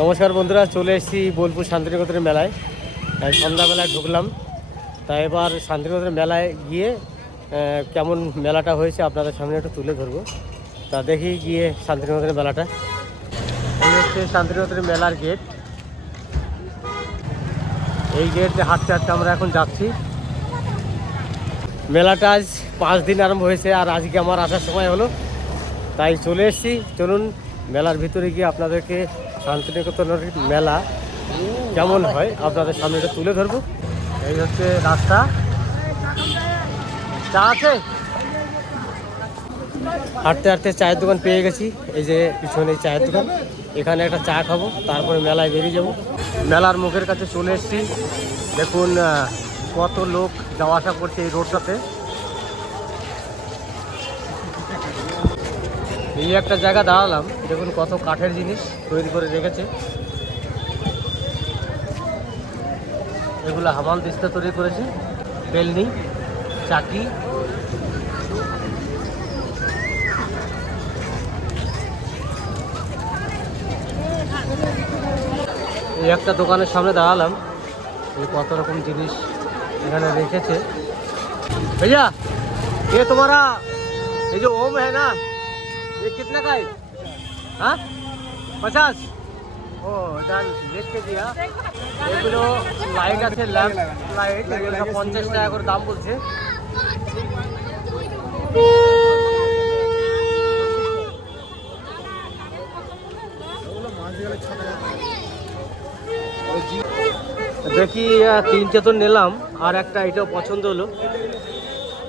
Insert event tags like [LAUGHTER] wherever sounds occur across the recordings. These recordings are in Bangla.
নমস্কার বন্ধুরা, চলে এসেছি বোলপুর শান্তিনিকেতনের মেলায়। তাই সন্ধ্যাবেলায় ঢুকলাম। তাই এবার শান্তিনিকেতনের মেলায় গিয়ে কেমন মেলাটা হয়েছে আপনাদের সামনে একটু তুলে ধরবো। তা দেখি গিয়ে শান্তিনিকেতনের মেলাটা। এই হচ্ছে শান্তিনিকেতনের মেলার গেট। এই গেট হাঁটতে হাঁটতে আমরা এখন যাচ্ছি। মেলাটা আজ পাঁচ দিন আরম্ভ হয়েছে আর আজকে আমার আসার সময় হলো। তাই চলে এসেছি। চলুন, মেলার ভিতরে গিয়ে আপনাদেরকে শান্তিনিকেতনের মেলা কেমন হয়? আপনাদের সামনে এটা তুলে ধরবো। এই হচ্ছে রাস্তা। চা আছে? হাঁটতে হাঁটতে চায়ের দোকান পেয়ে গেছি। এই যে পিছনে চায়ের দোকান। এখানে একটা চা খাব, তারপরে মেলায় বেরিয়ে যাব। মেলার মুখের কাছে চলে এসেছি। দেখুন কত লোক যাওয়া আসা করছে এই রোডটাতে। এই একটা জায়গা দাঁড়ালাম দেখুন কত কাঠের জিনিস তৈরি করে রেখেছে এগুলো হামাল দিস্তা তৈরি করেছে বেলনি চাকি এই একটা দোকানের সামনে দাঁড়ালাম এই কত রকম জিনিস এখানে রেখেছে भैया ये तुम्हारा ये जो ओम है ना ये कितने का है हाँ पचास ও ডান লিখতে দিয়া এগুলো লাইট আছে ল্যাম্প লাইট এগুলো সব পঞ্চাশ টাকা করে দাম বলছে দেখি আহ, তিনটে তো নিলাম আর একটা এটাও পছন্দ হলো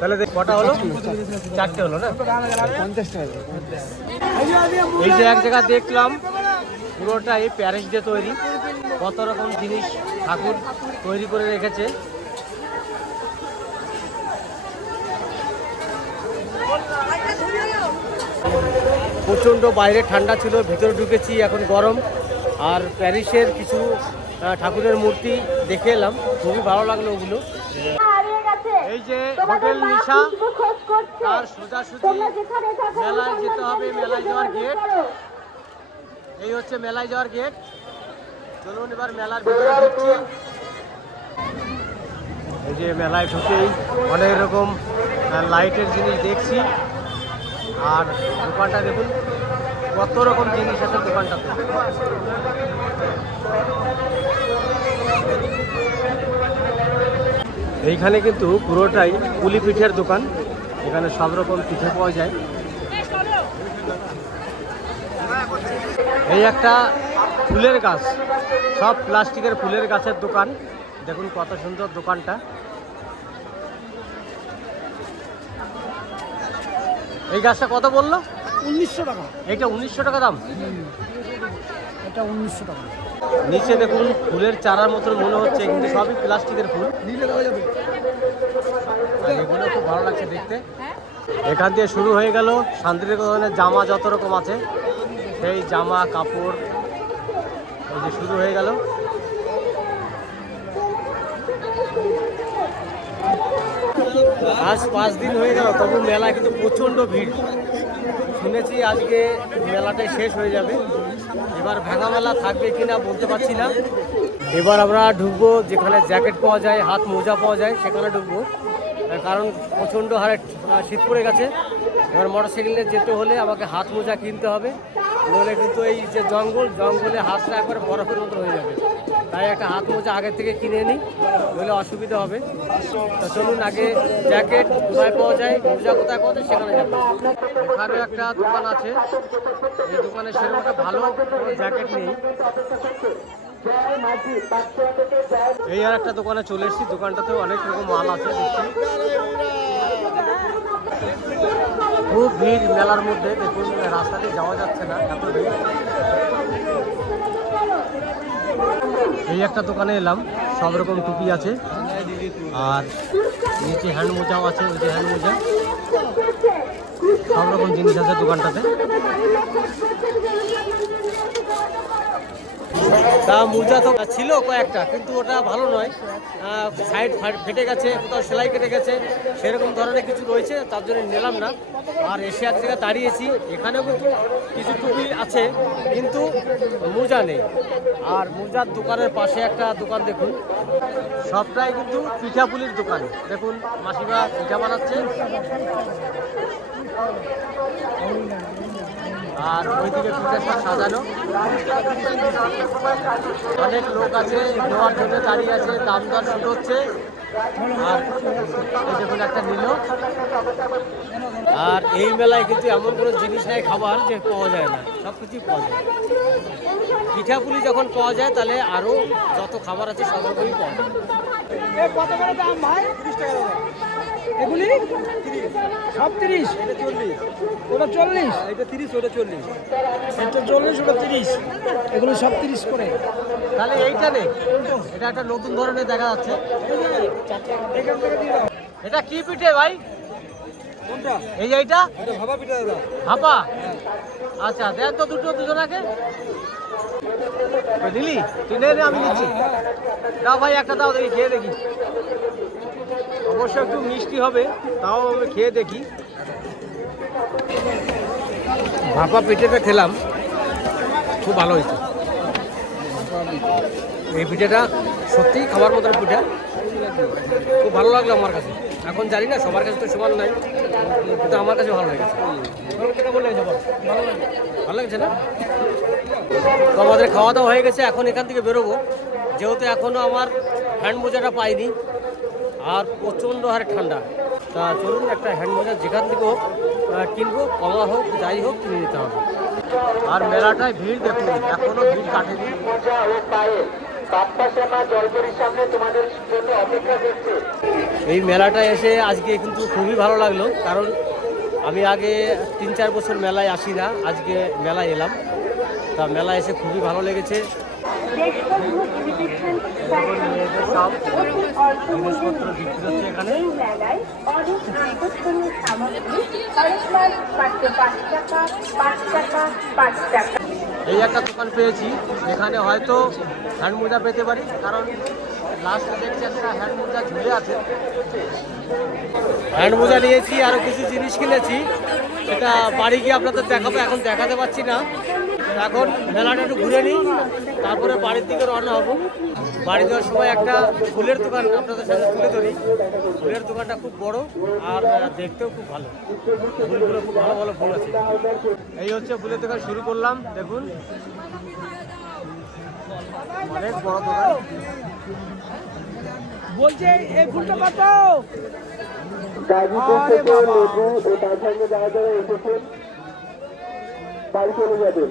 তাহলে দেখ, কটা হলো? চারটে হলো না? এই যে এক জায়গা দেখলাম পুরোটাই প্যারিস দিয়ে তৈরি। কত রকম জিনিস ঠাকুর তৈরি করে রেখেছে। প্রচণ্ড বাইরে ঠান্ডা ছিল, ভেতরে ঢুকেছি, এখন গরম। আর প্যারিসের কিছু ঠাকুরের মূর্তি দেখে এলাম। খুবই ভালো লাগল ওগুলো। এই যে হোটেল নিশা তার সোজাসুজি মেলায় যেতে হবে মেলায় যাওয়ার গেট এই হচ্ছে মেলায় যাওয়ার গেট চলুন এবার মেলার ভিতরে ঢুকছি। এই যে মেলায় ঢুকেই অনেক রকম লাইটের জিনিস দেখছি। আর দোকানটা দেখুন কত রকম জিনিস আছে দোকানটাতে। এইখানে কিন্তু পুরোটাই পুলি পিঠের দোকান। এখানে সব রকম পিঠে পাওয়া যায়। এই একটা ফুলের গাছ সব প্লাস্টিকের ফুলের গাছের দোকান। দেখুন কত সুন্দর দোকানটা। এই গাছটা কত বলল? উনিশশো টাকা। এটা উনিশশো টাকা দাম? এটা উনিশশো টাকা। নিচে দেখুন ফুলের চারার মতন মনে হচ্ছে কিন্তু সবই প্লাস্টিকের ফুল। এগুলো খুব ভালো লাগছে দেখতে। এখান দিয়ে শুরু হয়ে গেল শান্তিনিকেতনের জামা যত রকম আছে সেই জামা কাপড় এই যে শুরু হয়ে গেল। আজ পাঁচ দিন হয়ে গেল তবু মেলা কিন্তু প্রচণ্ড ভিড়। শুনেছি আজকে মেলাটাই শেষ হয়ে যাবে। এবার ভাঙা মেলা থাকবে কিনা বলতে পারছি না। এবার আমরা ঢুকবো যেখানে জ্যাকেট পাওয়া যায়, হাত মোজা পাওয়া যায়, সেখানে ঢুকবো। কারণ প্রচণ্ড হারে শীত পড়ে গেছে। এবার মোটরসাইকেলে যেতে হলে আমাকে হাত মোজা কিনতে হবে। নইলে কিন্তু এই যে জঙ্গল, জঙ্গলে হাতটা একবারে বরফের মতো হয়ে যাবে। তাই একটা হাত মোজা আগে থেকে কিনে নিই নইলে অসুবিধা হবে। তো চলুন, আগে জ্যাকেট কোথায় পাওয়া যায়, মোজা কোথায় পাওয়া যায় সেখানে যাব। এখানে একটা দোকান আছে। এই দোকানে সেরকম একটা ভালো জ্যাকেট নেই। এই আর একটা দোকানে চলে এসেছি। দোকানটাতেও অনেক রকম মাল আছে খুব ভিড় মেলার মধ্যে দেখুন রাস্তাতে যাওয়া যাচ্ছে না, এত ভিড়। এই একটা দোকানে এলাম, সব রকম টুপি আছে, আর নিচে হ্যান্ড মোজাও আছে, ওই যে হ্যান্ড মোজা। সব রকম জিনিস আছে দোকানটাতে। তা মোজা তো ছিল কয়েকটা, কিন্তু ওটা ভালো নয়। সাইড ফেটে গেছে, কোথাও সেলাই কেটে গেছে, সেরকম ধরনের কিছু রয়েছে, তার জন্য নিলাম না। আর এসে এক জায়গায় দাঁড়িয়েছি, এখানেও কিন্তু কিছু টুপি আছে, কিন্তু মোজা নেই। আর মোজার দোকানের পাশে একটা দোকান দেখুন, সবটাই কিন্তু পিঠাপুলির দোকান। দেখুন, মাসিমা পিঠা বানাচ্ছে। আর ওইদিকে পিঠা সাজানো। অনেক লোক আছে, নেওয়ার জন্য দাঁড়িয়ে আছে, দাম দর শুরু হচ্ছে আর দেখুন একটা নিল আর এই মেলায় কিন্তু এমন কোনো জিনিস নাই, খাবার যে পাওয়া যায় না সব কিছুই পাওয়া যায়। পিঠাপুলি যখন পাওয়া যায়, তাহলে আরও যত খাবার আছে, সব রকমই পাওয়া যায়। কত করে দাম ভাই? এগুলি? সব তিরিশ। এটা চল্লিশ ওটা চল্লিশ। এটা তিরিশ ওটা চল্লিশ। এটা চল্লিশ ওটা তিরিশ। এগুলো সব তিরিশ করে। তাহলে এইটা নেই এটা একটা নতুন ধরনের দেখা যাচ্ছে। এটা কি পিঠে ভাই? কোনটা? এই যে এইটা? ভাবা পিঠা দাদা হাপা আচ্ছা দেন তো দুটো দুজনাকে। দিলি? তুই নে নে, আমি নিচ্ছি। দাও ভাই একটা দাও দেখি খেয়ে দেখি। অবশ্য একটু মিষ্টি হবে, তাও আমি খেয়ে দেখি। ভাপা পিঠেটা খেলাম, খুব ভালো হয়েছে। এই পিঠেটা সত্যিই খাবার মতন পিঠা। খুব ভালো লাগল আমার কাছে। এখন জানি না, সবার কাছে তো সমান নাই, কিন্তু আমার কাছে ভালো লেগেছে। ভালো লাগছে না? তো আমাদের খাওয়া দাওয়া হয়ে গেছে, এখন এখান থেকে বেরোবো। যেহেতু এখনও আমার হ্যান্ড মোজাটা পাইনি আর প্রচণ্ড হারে ঠান্ডা। তা চলুন একটা হ্যান্ড মোজা যেখান থেকে হোক কিনবো, কমা হোক, যাই হোক, কিনে নিতে হবে। আর মেলাটায় ভিড় দেখুন এখনও ভিড় কাটেনি। এই মেলাটা এসে আজকে কিন্তু খুবই ভালো লাগল, কারণ আমি আগে তিন চার বছর মেলায় আসি না, আজকে মেলায় এলাম। তা মেলা এসে খুবই ভালো লেগেছে। এই একটা দোকান পেয়েছি, এখানে হয়তো হ্যান্ড মোজা পেতে পারি, কারণ লাস্টে দেখছি একটা হ্যান্ড মোজা ঝুলে আছে। হ্যান্ড মোজা নিয়েছি আরও কিছু জিনিস কিনেছি। এটা বাড়ি গিয়ে আপনাদের দেখাবো, এখন দেখাতে পাচ্ছি না। এখন মেলাটা একটু ঘুরে নিই তারপরে বাড়ির দিকে রওনা হব। বাড়ি যাওয়ার সময় একটা ফুলের দোকান আপনাদের সাথে তুলে ধরি। ফুলের দোকানটা খুব বড় আর দেখতেও খুব ভালো। ফুলগুলো খুব ভালো ভালো ফুল আছে। এই হচ্ছে ফুলের দোকান শুরু করলাম দেখুন। অনেক বড় দোকান। বলছে এই ফুলটা কত? গাজীপুর থেকে লেবু ও তার সঙ্গে যারা যারা এসেছেন বাড়ি চলে যাবেন।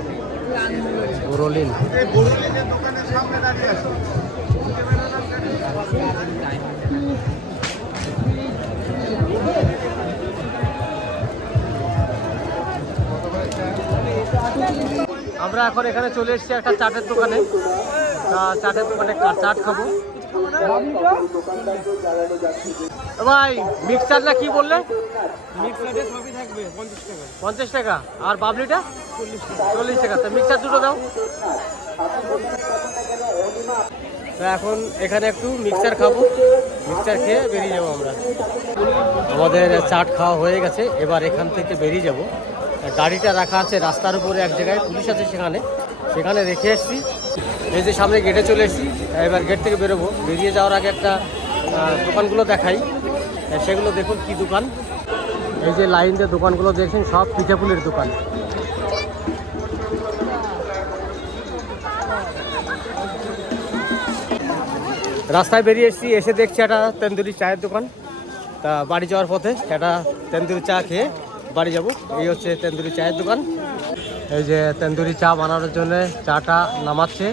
বোরোলিন। আমরা এখন এখানে চলে এসেছি একটা চাটের দোকানে। চাটের দোকানে চাট খাব? ভাই মিক্সচার না কি বললে? মিক্সারে পঞ্চাশ টাকা। আর বাবলিটা? চল্লিশ টাকা। তা মিক্সচার দুটো দাও। তো এখন এখানে একটু মিক্সচার খাব। মিক্সচার খেয়ে বেরিয়ে যাব আমরা। আমাদের চাট খাওয়া হয়ে গেছে। এবার এখান থেকে বেরিয়ে যাব। গাড়িটা রাখা আছে রাস্তার উপরে এক জায়গায়। পুলিশ আছে সেখানে। সেখানে রেখে এসেছি। এই যে সামনে গেটে চলে এসেছি, এবার গেট থেকে বেরোবো। বেরিয়ে যাওয়ার আগে একটা দোকানগুলো দেখাই। সেগুলো দেখুন কি দোকান। এই যে লাইন দিয়ে দোকানগুলো দেখছেন, সব পিঠাপুলির দোকান। রাস্তায় বেরিয়ে এসেছি, এসে দেখছি একটা তেন্দুরি চায়ের দোকান। তা বাড়ি যাওয়ার পথে একটা তেন্দুরি চা খেয়ে বাড়ি যাব। এই হচ্ছে তেন্দুরি চায়ের দোকান। এই যে তেন্দুরি চা বানানোর জন্য চাটা নামাচ্ছে।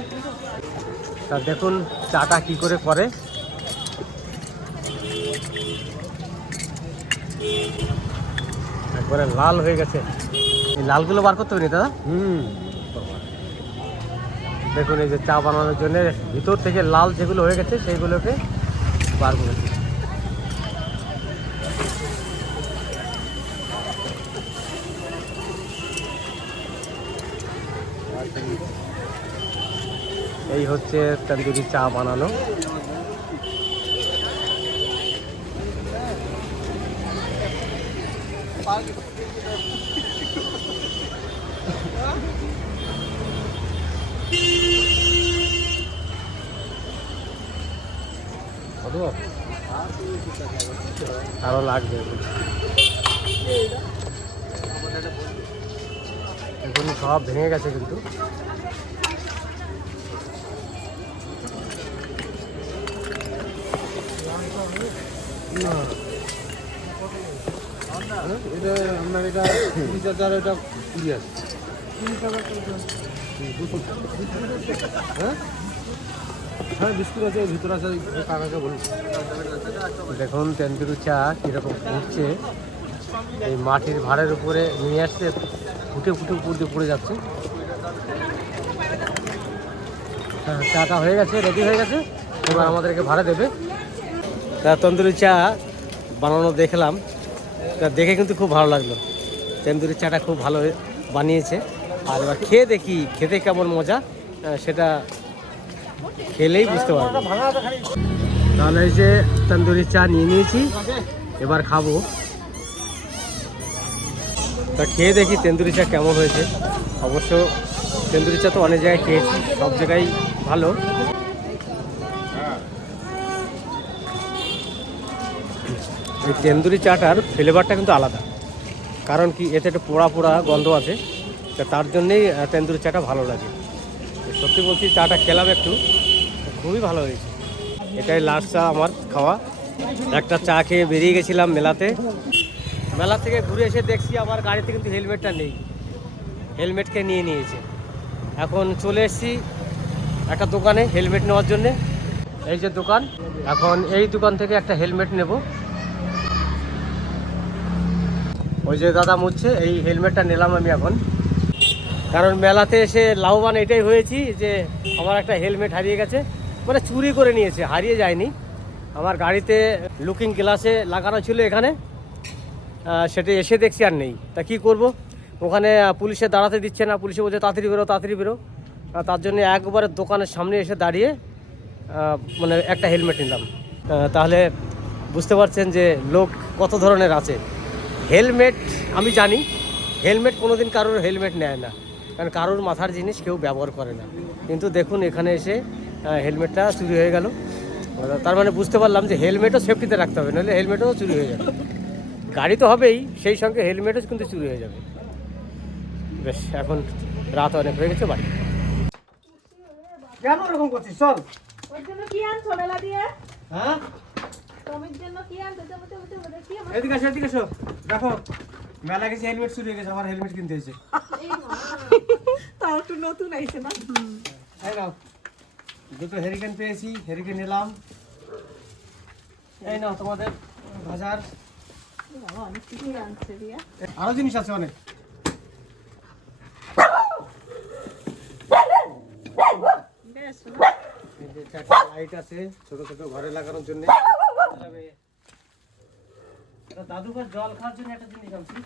তা দেখুন চাটা কি করে করে। একবারে লাল হয়ে গেছে। এই লালগুলো বার করতে হবে দাদা? হুম। দেখুন এই যে চা বানানোর জন্য ভিতর থেকে লাল যেগুলো হয়ে গেছে সেইগুলোকে বার করেছি এই হচ্ছে তন্দুরি চা বানানো। আরও লাগবে। এখন সব ভেঙে গেছে কিন্তু। এটা আপনার এটা এটা আছে হ্যাঁ? হ্যাঁ বিস্কুট আছে, ভিতরে আছে বলুন। দেখুন, তেন্দুরি চা কীরকম ফুটছে। এই মাটির ভাড়ের উপরে নিয়ে আসছে ফুটে ফুটে উপর দিয়ে পড়ে যাচ্ছে। হ্যাঁ চাটা হয়ে গেছে রেডি হয়ে গেছে। এবার আমাদেরকে ভাড়া দেবে। তা তন্দুরি চা বানানো দেখলাম। তা দেখে কিন্তু খুব ভালো লাগল। তন্দুরি চাটা খুব ভালো বানিয়েছে। আর এবার খেয়ে দেখি, খেতে কেমন মজা সেটা খেলেই বুঝতে পারব। তাহলে এই যে তন্দুরি চা নিয়ে নিয়েছি, এবার খাব। তা খেয়ে দেখি তেন্দুরি চা কেমন হয়েছে। অবশ্য তেন্দুরি চা তো অনেক জায়গায় খেয়েছি, সব জায়গায় ভালো। এই তেন্দুরি চাটার ফ্লেভারটা কিন্তু আলাদা। কারণ কি, এতে একটা পোড়া পোড়া গন্ধ আছে তার জন্যেই তেন্দুরি চাটা ভালো লাগে। সত্যি বলছি, চাটা খেলাম একটু, খুবই ভালো হয়েছে। এটাই লাস্ট চা আমার খাওয়া। একটা চা খেয়ে বেরিয়ে গেছিলাম মেলাতে। মেলা থেকে ঘুরে এসে দেখছি আমার গাড়িতে কিন্তু হেলমেটটা নেই। হেলমেটকে নিয়ে নিয়েছে। এখন চলে এসেছি একটা দোকানে হেলমেট নেওয়ার জন্যে। এই যে দোকান, এখন এই দোকান থেকে একটা হেলমেট নেব। ওই যে দাদা মুচ্ছে এই হেলমেটটা নিলাম আমি এখন। কারণ মেলাতে এসে লাভবান এটাই হয়েছি যে আমার একটা হেলমেট হারিয়ে গেছে মানে চুরি করে নিয়েছে, হারিয়ে যায়নি। আমার গাড়িতে লুকিং গ্লাসে লাগানো ছিল এখানে সেটা এসে দেখছি আর নেই। তা কি করব? ওখানে পুলিশে দাঁড়াতে দিচ্ছে না, পুলিশে বলছে, তাড়াতাড়ি বেরো তাড়াতাড়ি বেরো। তার জন্য একবারে দোকানের সামনে এসে দাঁড়িয়ে মানে একটা হেলমেট নিলাম। তাহলে বুঝতে পারছেন যে লোক কত ধরনের আছে। হেলমেট আমি জানি হেলমেট কোনোদিন কারোর হেলমেট নেয় না। কারণ কারোর মাথার জিনিস কেউ ব্যবহার করে না। কিন্তু দেখুন এখানে এসে হেলমেটটা চুরি হয়ে গেল। তার মানে বুঝতে পারলাম যে হেলমেটও সেফটিতে রাখতে হবে নাহলে হেলমেটও চুরি হয়ে যাবে। গাড়ি তো হবেই সেই সঙ্গে হেলমেটও কিন্তু চুরি হয়ে যাবে। বেশ এখন রাত অনেক হয়ে গেছে বাড়ি। কেন এরকম করছিস? চল। ওর জন্য কি আনছো মেলা দিয়ে? হ্যাঁ? এদিকে আসো এদিকে আসো। দেখো মেলা গেছে হেলমেট চুরি হয়ে গেছে আমার হেলমেট কিনতে হয়েছে। [LAUGHS] তাও একটু নতুন আইছে না? নাও দুটো হেরিকেন পেয়েছি হেরিকেন নিলাম। এই নাও তোমাদের বাজার। আরও জিনিস আছে অনেক। লাইট আছে ছোট ছোট ঘরে লাগানোর জন্য। দাদুকার জল খাওয়ার জন্য একটা জিনিস আনছি।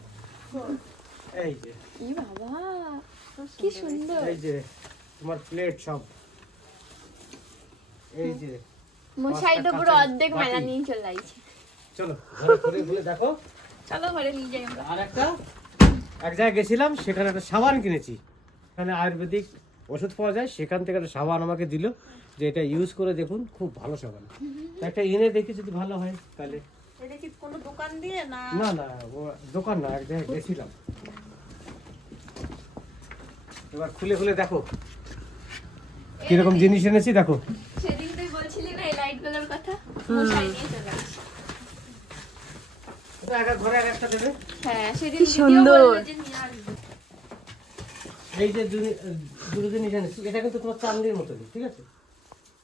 এই যে। ই বাবা কি সুন্দর। এই যে তোমার প্লেট সব। এই যে। মশাই তো পুরো অর্ধেক মেলা নিয়ে চলে আইছে। চলো ঘরে ঘুরে ঘুরে দেখো। চলো ঘরে নিয়ে যাই আমরা। আর একটা এক জায়গায় গেছিলাম সেখানে একটা সাবান কিনেছি। এখানে আয়ুর্বেদিক ওষুধ পাওয়া যায় সেখান থেকে একটা সাবান আমাকে দিল যে এটা ইউজ করে দেখুন খুব ভালো সাবান। একটা এনে দেখি যদি ভালো হয় তাহলে। এটা কি কোনো দোকান দিয়ে না? না দোকান না এক জায়গায় গেছিলাম। এবার খুলে খুলে দেখো। কীরকম জিনিস এনেছি দেখো। সেদিন তুই বলছিলি না এই লাইটগুলোর কথা? মশাই নিয়ে চলে এটা এক ঘরে এক একটা দেবে? হ্যাঁ সেদিন সুন্দর। এই যে দুই- দুটো জিনিস এনেছি এটা কিন্তু তোমার চান্দির মতো ঠিক আছে?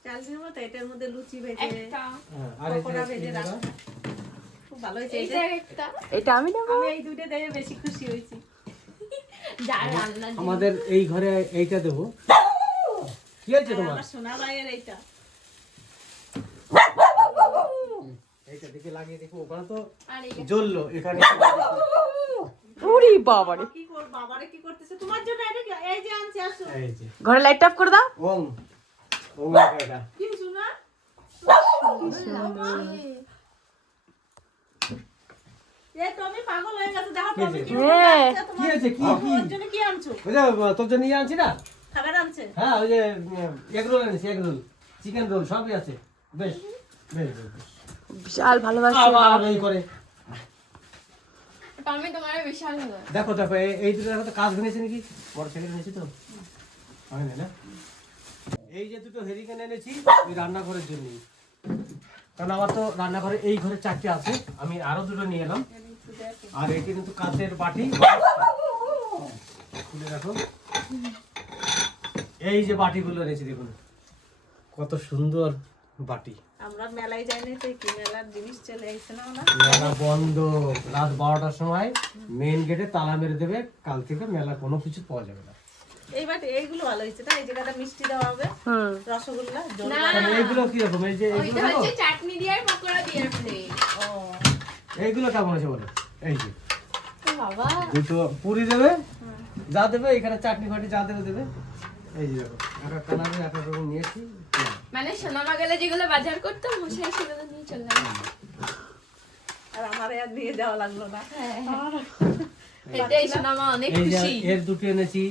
চাল মতো এটার মধ্যে লুচি ভেজে হ্যাঁ, আর পকোড়া ভেজে রাখা। খুব ভালো হয়েছে এই একটা। এটা আমি নেব আমি এই দুইটা দেখে বেশি খুশি হয়েছি। রান্না আমাদের এই ঘরে এইটা দেবো। কি হয়েছে তোমার? আমার সোনা ভাইয়ের এইটা। এইটা দেখে লাগিয়ে দেখো ওখানে তো আর জ্বললো এখানে উরি বাবারে। কি কর বাবারে কি করতেছে? তোমার জন্য এটা কি? এই যে আনছি আসো। এই যে। ঘরে লাইট অফ করে দাও। ওম ওম এটা। কি শোনা এ তুমি পাগল হয়ে ইয়ে আনছি না? খাবার আনছে? হ্যাঁ ওই যে এগ রোল এনেছি চিকেন রোল সবই আছে। বেশ বেশ বেশ, বেশ। বিশাল ভালোবাসি। করে। টমি তোমার বিশাল দেখো দেখো এই- দুটো দেখো তো কাজ ভেঙেছে নাকি? বড় ছেলে এনেছি তো? হয় না না? এই যে দুটো হেরি হেরিকেন এনেছি ওই রান্নাঘরের জন্য কারণ আমার তো রান্নাঘরে এই ঘরে চারটে আছে, আমি আরও দুটো নিয়ে এলাম। আর এটি কিন্তু কাঁচের বাটি। খুলে রাখো এই যে বাটিগুলো এনেছি, দেখুন। কত সুন্দর বাটি। আমরা মেলায় যাইনি তো কি মেলার জিনিস চলে এসেছে না মেলা বন্ধ। রাত বারোটার সময় মেন গেটে তালা মেরে দেবে। কাল থেকে মেলা কোনো কিছু পাওয়া যাবে না। এইবার এইগুলো ভালো হয়েছে না এই জায়গাটা মিষ্টি দেওয়া হবে। রসগোল্লা এইগুলো কি রকম? এই যে এইগুলো হচ্ছে চাটনি দিয়ে আর পকোড়া দিয়ে ও। এইগুলো কেমন আছে বলো? এই যে। বাবা। দুটো পুরি দেবে যা দেবে এখানে চাটনি ফাটি যা দেবে দেবে। এই যে দেখো এক এক কালারে এক এক রকম নিয়েছি। মানে সোনামা গেলে যেগুলো বাজার করতাম মশাই সেগুলো নিয়ে চলে আর আমার আর নিয়ে যাওয়া লাগল না। এটাই সোনামা অনেক খুশি। এর দুটো এনেছি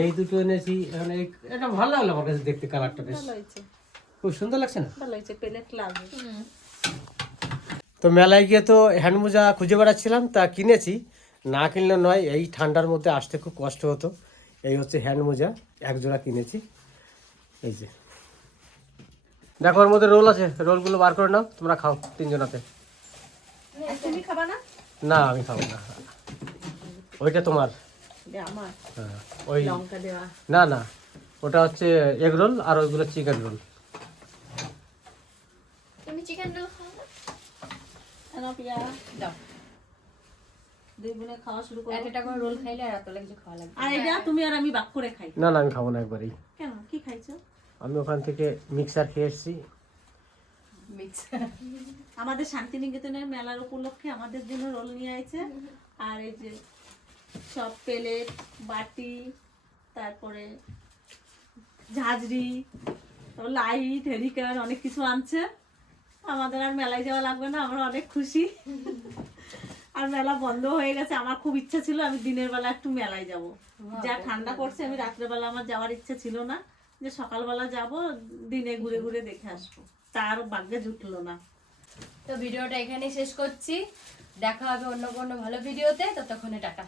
এই দুটো এনেছি এখানে এটা ভালো লাগল আমার কাছে দেখতে কালারটা বেশ। খুব সুন্দর লাগছে না? ভালো হয়েছে প্লেট লাগবে। তো মেলায় গিয়ে তো হ্যান্ড মোজা খুঁজে বেড়াচ্ছিলাম তা কিনেছি। না কিনলে নয় এই ঠান্ডার মধ্যে আসতে খুব কষ্ট হতো। এই হচ্ছে হ্যান্ড মোজা এক জোড়া কিনেছি। এই যে। দেখো ওর মধ্যে রোল আছে। রোলগুলো বার করে নাও তোমরা খাও তিনজনাতে। না? না আমি খাব না। ওইটা তোমার। হ্যাঁ, ওই না না ওটা হচ্ছে এগ রোল আর ওইগুলো চিকেন রোল। চিকেন রোল খাও না? কেন পিয়া দাও। দুই বোনে খাওয়া শুরু করো। এতটা করে রোল খাইলে আর এত লাগছে খাওয়া লাগবে। আর এটা তুমি আর আমি বাক করে খাই। না না আমি খাব না একবারেই। কেন? কি খাইছো? আমি ওখান থেকে মিক্সার খেয়ে এসেছি। আমাদের শান্তিনিকেতনের মেলার উপলক্ষে আমাদের জন্য রোল নিয়ে আইছে। আর এই যে সব প্লেট, বাটি, তারপরে ঝাঁঝরি লাইট হেরিকার অনেক কিছু আনছে। আমাদের আর মেলায় যাওয়া লাগবে না, আমরা অনেক খুশি। আর মেলা বন্ধ হয়ে গেছে, আমার খুব ইচ্ছা ছিল আমি দিনের বেলা একটু মেলায় যাব। যা ঠান্ডা পড়ছে, আমি রাত্রেবেলা আমার যাওয়ার ইচ্ছা ছিল না। যে সকালবেলা যাব দিনে ঘুরে ঘুরে দেখে আসব। তার ভাগ্যে জুটলো না। তো ভিডিওটা এখানেই শেষ করছি। দেখা হবে অন্য কোনো ভালো ভিডিওতে। ততক্ষণে টাটা।